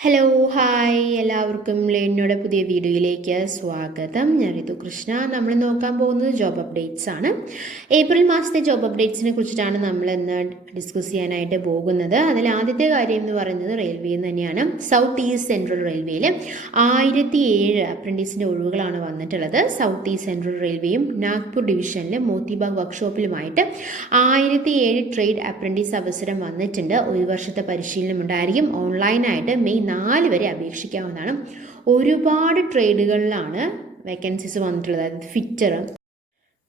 Hello hi എല്ലാവർക്കും ലേണിനോടെ പുതിയ വീഡിയോയിലേക്ക് സ്വാഗതം. ഞാൻ ഋതുകൃഷ്ണ. നമ്മൾ നോക്കാൻ പോകുന്നത് ജോബ് അപ്ഡേറ്റ്സ് ആണ്. ഏപ്രിൽ മാസത്തെ ജോബ് അപ്ഡേറ്റ്സിനെ കുറിച്ചിട്ടാണ് നമ്മൾ ഇന്ന് ഡിസ്കസ് ചെയ്യാനായിട്ട് പോകുന്നത്. അതിൽ ആദ്യത്തെ കാര്യം എന്ന് പറയുന്നത് റെയിൽവേയിൽ തന്നെയാണ്. സൗത്ത് ഈസ്റ്റ് സെൻട്രൽ റെയിൽവേയിൽ 1007 അപ്രൻറ്റീസിൻ്റെ ഒഴിവുകളാണ് വന്നിട്ടുള്ളത്. സൗത്ത് ഈസ്റ്റ് സെൻട്രൽ റെയിൽവേയും നാഗ്പൂർ ഡിവിഷനിലെ മോത്തിബാഗ് വർക്ക്ഷോപ്പിലുമായിട്ട് 1007 ട്രേഡ് അപ്രൻറ്റീസ് അവസരം വന്നിട്ടുണ്ട്. ഒരു വർഷത്തെ പരിശീലനം ഉണ്ടായിരിക്കും. ഓൺലൈനായിട്ട് മെയ് 4 വരെ അപേക്ഷിക്കാവുന്നതാണ്. ഒരുപാട് ട്രേഡുകളിലാണ് വേക്കൻസീസ് വന്നിട്ടുള്ളത്. അതായത് fitter,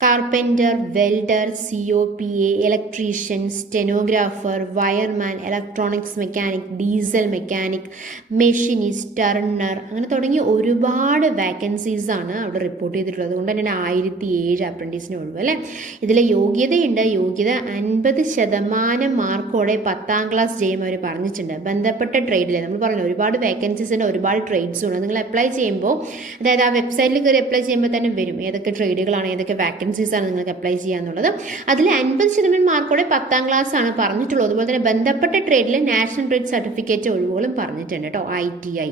carpenter, welder, COPA, electrician, stenographer, wireman, electronics mechanic, diesel mechanic, machinist, Turner, അങ്ങനെ തുടങ്ങി ഒരുപാട് വേക്കൻസീസ് ആണ് അവിടെ റിപ്പോർട്ട് ചെയ്തിട്ടുള്ളത്. അതുകൊണ്ട് തന്നെ 1007 അപ്രൻറ്റീസിന് ഒഴിവ് അല്ലേ. ഇതിൽ യോഗ്യതയുണ്ട്. യോഗ്യത 50% മാർക്കോടെ 10ാം ക്ലാസ് ചെയ്യുമ്പോൾ അവർ പറഞ്ഞിട്ടുണ്ട്. ബന്ധപ്പെട്ട ട്രേഡിൽ നമ്മൾ പറഞ്ഞു ഒരുപാട് വേക്കൻസീസ് ഉണ്ട്, ഒരുപാട് ട്രേഡ്സും ഉണ്ട്. നിങ്ങൾ അപ്ലൈ ചെയ്യുമ്പോൾ, അതായത് ആ വെബ്സൈറ്റിൽ കയറി അപ്ലൈ ചെയ്യുമ്പോൾ തന്നെ വരും ഏതൊക്കെ ട്രേഡുകളാണ്, ഏതൊക്കെ വേക്കൻസീസ് ആണ് നിങ്ങൾക്ക് അപ്ലൈ ചെയ്യാന്നുള്ളത്. അതിൽ 50% മാർക്കോടെ 10ാം ക്ലാസ് ആണ് പറഞ്ഞിട്ടുള്ളത്. അതുപോലെ തന്നെ ബന്ധപ്പെട്ട ട്രേഡിൽ നാഷണൽ ട്രേഡ് സർട്ടിഫിക്കറ്റ് ഒഴിവുകളും പറഞ്ഞിട്ടുണ്ട് കേട്ടോ, ITI.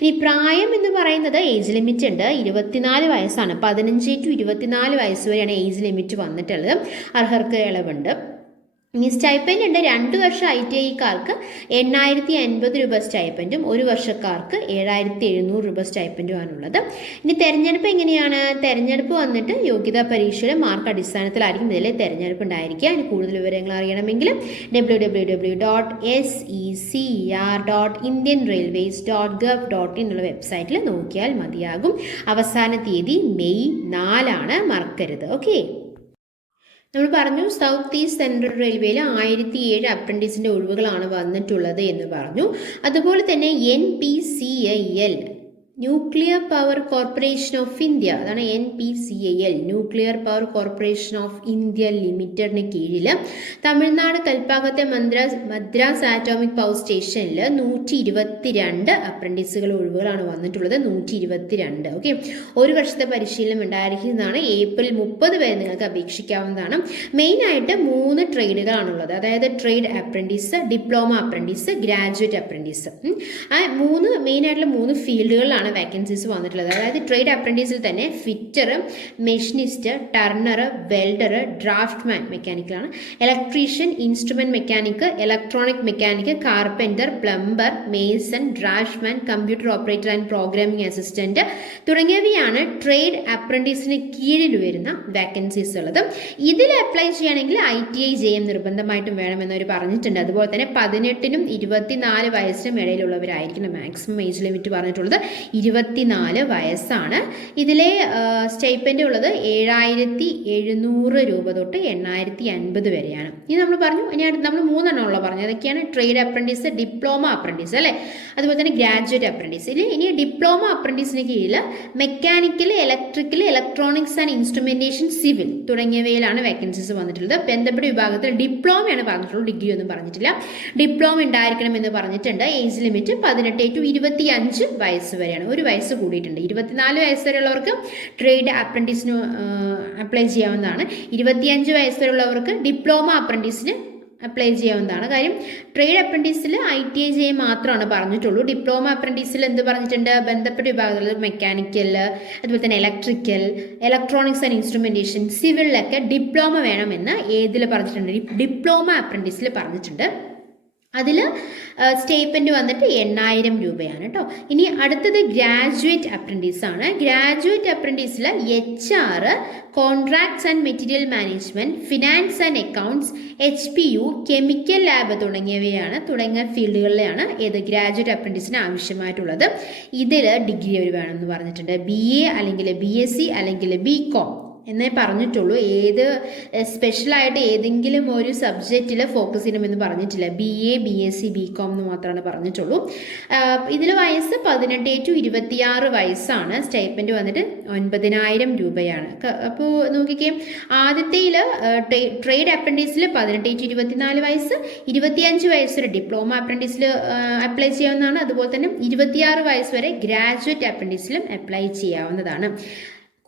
ഇനി പ്രായം എന്ന് പറയുന്നത് ഏജ് ലിമിറ്റ് ഉണ്ട്. 24 വയസ്സാണ്. 15 to 24 വയസ്സ് വരെയാണ് ഏജ് ലിമിറ്റ് വന്നിട്ടുള്ളത്. അർഹർക്ക് ഇളവുണ്ട്. ഇനി സ്റ്റൈപ്പൻഡ് ഉണ്ട്. 2 വർഷം ITIക്കാർക്ക് 8050 രൂപ സ്റ്റൈപ്പൻറ്റും 1 വർഷക്കാർക്ക് 7700 രൂപ സ്റ്റൈപ്പൻറ്റും ആണുള്ളത്. ഇനി തെരഞ്ഞെടുപ്പ് എങ്ങനെയാണ്? തെരഞ്ഞെടുപ്പ് വന്നിട്ട് യോഗ്യതാ പരീക്ഷയുടെ മാർക്ക് അടിസ്ഥാനത്തിലായിരിക്കും ഇതിലെ തെരഞ്ഞെടുപ്പ് ഉണ്ടായിരിക്കുക. അതിന് കൂടുതൽ വിവരങ്ങൾ അറിയണമെങ്കിൽ www.secr.indianrailways.gov.in എന്നുള്ള വെബ്സൈറ്റിൽ നോക്കിയാൽ മതിയാകും. അവസാന തീയതി മെയ് 4 മറക്കരുത്. ഓക്കെ, നമ്മൾ പറഞ്ഞു സൗത്ത് ഈസ്റ്റ് സെൻട്രൽ റെയിൽവേയിൽ 1007 അപ്രൻറ്റീസിൻ്റെ ഒഴിവുകളാണ് വന്നിട്ടുള്ളത് എന്ന് പറഞ്ഞു. അതുപോലെ തന്നെ NPCIL, nuclear power corporation of India, അതാണ് NPCIL, nuclear power corporation of India ലിമിറ്റഡിന് കീഴിൽ തമിഴ്നാട് കൽപ്പാക്കത്തെ മദ്രാസ് ആറ്റോമിക് പവർ സ്റ്റേഷനിൽ 122 അപ്രൻറ്റീസുകൾ ഒഴിവുകളാണ് വന്നിട്ടുള്ളത്. 122. ഓക്കെ, ഒരു വർഷത്തെ പരിശീലനം ഉണ്ടായിരിക്കുന്നതാണ്. ഏപ്രിൽ 30 വരെ നിങ്ങൾക്ക് അപേക്ഷിക്കാവുന്നതാണ്. മെയിനായിട്ട് 3 ട്രേഡുകളാണുള്ളത്. അതായത് trade apprentice, diploma apprentice, graduate apprentice. ആ മെയിനായിട്ടുള്ള 3 ഫീൽഡുകളിലാണ് വേക്കൻസീസ് വന്നിട്ടുള്ളത്. അതായത് ട്രേഡ് അപ്രൻറ്റീസിൽ തന്നെ fitter, machinist, turner, welder, draughtsman മെക്കാനിക്കലാണ്, electrician, instrument mechanic, electronic mechanic, carpenter, plumber, mason, draughtsman, computer operator and programming assistant തുടങ്ങിയവയാണ് ട്രേഡ് അപ്രൻറ്റീസിന് കീഴിൽ വരുന്ന വേക്കൻസീസ് ഉള്ളത്. ഇതിൽ അപ്ലൈ ചെയ്യുകയാണെങ്കിൽ ITI JM നിർബന്ധമായിട്ടും വേണമെന്നവർ പറഞ്ഞിട്ടുണ്ട്. അതുപോലെ തന്നെ 18 നും 24 വയസ്സിനും ഇടയിലുള്ളവരായിരിക്കണം. മാക്സിമം ഏജ് ലിമിറ്റ് പറഞ്ഞിട്ടുള്ളത് 24 വയസ്സാണ്. ഇതിലെ സ്റ്റൈപ്പൻഡ് ഉള്ളത് 7700 രൂപ തൊട്ട് 8050 വരെയാണ്. ഇനി നമ്മൾ പറഞ്ഞു, ഇനി നമ്മൾ 3 എണ്ണമുള്ള പറഞ്ഞു. അതൊക്കെയാണ് ട്രേഡ് അപ്രൻറ്റീസ്, ഡിപ്ലോമ അപ്രൻറ്റീസ് അല്ലേ, അതുപോലെ തന്നെ ഗ്രാജുവേറ്റ് അപ്രൻറ്റീസ്. ഇനി ഡിപ്ലോമ അപ്രൻറ്റീസിന് കീഴിൽ mechanical, electrical, electronics and instrumentation, civil തുടങ്ങിയവയിലാണ് വേക്കൻസീസ് വന്നിട്ടുള്ളത്. ബന്ധപ്പെട്ട വിഭാഗത്തിൽ ഡിപ്ലോമയാണ് പറഞ്ഞിട്ടുള്ളൂ, ഡിഗ്രി ഒന്നും പറഞ്ഞിട്ടില്ല. ഡിപ്ലോമ ഉണ്ടായിരിക്കണം എന്ന് പറഞ്ഞിട്ടുണ്ട്. ഏജ് ലിമിറ്റ് 18 to 25 വയസ്സ് വരെയാണ്. 1 വയസ്സ് കൂടിയിട്ടുണ്ട്. 24 വയസ്സ് വരെയുള്ളവർക്ക് ട്രേഡ് അപ്രൻറ്റീസിന് അപ്ലൈ ചെയ്യാവുന്നതാണ്. 25 വയസ്സ് വരെയുള്ളവർക്ക് ഡിപ്ലോമ അപ്രൻറ്റീസിന് അപ്ലൈ ചെയ്യാവുന്നതാണ്. കാര്യം ട്രേഡ് അപ്രൻറ്റീസിൽ ITI JM മാത്രമാണ് പറഞ്ഞിട്ടുള്ളൂ. ഡിപ്ലോമ അപ്രൻറ്റീസിൽ എന്ത് പറഞ്ഞിട്ടുണ്ട്? ബന്ധപ്പെട്ട വിഭാഗത്തിൽ മെക്കാനിക്കൽ, അതുപോലെ തന്നെ ഇലക്ട്രിക്കൽ, ഇലക്ട്രോണിക്സ് ആൻഡ് ഇൻസ്ട്രുമെന്റേഷൻ, സിവിലിലൊക്കെ ഡിപ്ലോമ വേണമെന്ന് ഏതിൽ പറഞ്ഞിട്ടുണ്ട്? ഡിപ്ലോമ അപ്രൻറ്റീസിൽ പറഞ്ഞിട്ടുണ്ട്. അതിൽ സ്റ്റേപ്പൻഡ് വന്നിട്ട് 8000 രൂപയാണ് കേട്ടോ. ഇനി അടുത്തത് ഗ്രാജുവേറ്റ് അപ്രൻറ്റീസ് ആണ്. ഗ്രാജുവേറ്റ് അപ്രൻറ്റീസിൽ HR, contracts and material management, finance and accounts, HPU, chemical lab തുടങ്ങിയ ഫീൽഡുകളിലാണ് ഏത് ഗ്രാജുവേറ്റ് അപ്രൻറ്റീസിന് ആവശ്യമായിട്ടുള്ളത്. ഇതിൽ ഡിഗ്രി അവർ വേണമെന്ന് പറഞ്ഞിട്ടുണ്ട്. BA അല്ലെങ്കിൽ BSc അല്ലെങ്കിൽ BCom എന്നേ പറഞ്ഞിട്ടുള്ളൂ. ഏത് സ്പെഷ്യലായിട്ട് ഏതെങ്കിലും ഒരു സബ്ജക്റ്റിൽ ഫോക്കസ് ചെയ്യണമെന്ന് പറഞ്ഞിട്ടില്ല. BA, BSc, BCom എന്ന് മാത്രമാണ് പറഞ്ഞിട്ടുള്ളൂ. ഇതിൽ വയസ്സ് 18 to 26 വയസ്സാണ്. സ്റ്റൈപ്പൻഡ് വന്നിട്ട് 9000 രൂപയാണ്. അപ്പോൾ നോക്കിക്കേ, ആദ്യത്തേൽ ട്രേഡ് അപ്രൻറ്റീസിൽ 18 to 24 വയസ്സ്, 25 വയസ്സ് വരെ ഡിപ്ലോമ അപ്രൻറ്റീസിൽ അപ്ലൈ ചെയ്യാവുന്നതാണ്. അതുപോലെ തന്നെ 26 വയസ്സ് വരെ ഗ്രാജുവേറ്റ് അപ്രൻറ്റീസിലും അപ്ലൈ ചെയ്യാവുന്നതാണ്.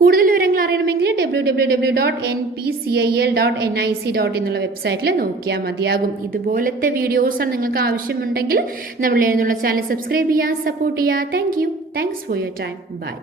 കൂടുതൽ വിവരങ്ങൾ അറിയണമെങ്കിൽ www.npcil.nic.in എന്നുള്ള വെബ്സൈറ്റിൽ നോക്കിയാൽ മതിയാകും. ഇതുപോലത്തെ വീഡിയോസാണ് നിങ്ങൾക്ക് ആവശ്യമുണ്ടെങ്കിൽ നമ്മൾ എഴുതുന്ന ചാനൽ സബ്സ്ക്രൈബ് ചെയ്യുക, സപ്പോർട്ട് ചെയ്യുക. Thanks for your time. By.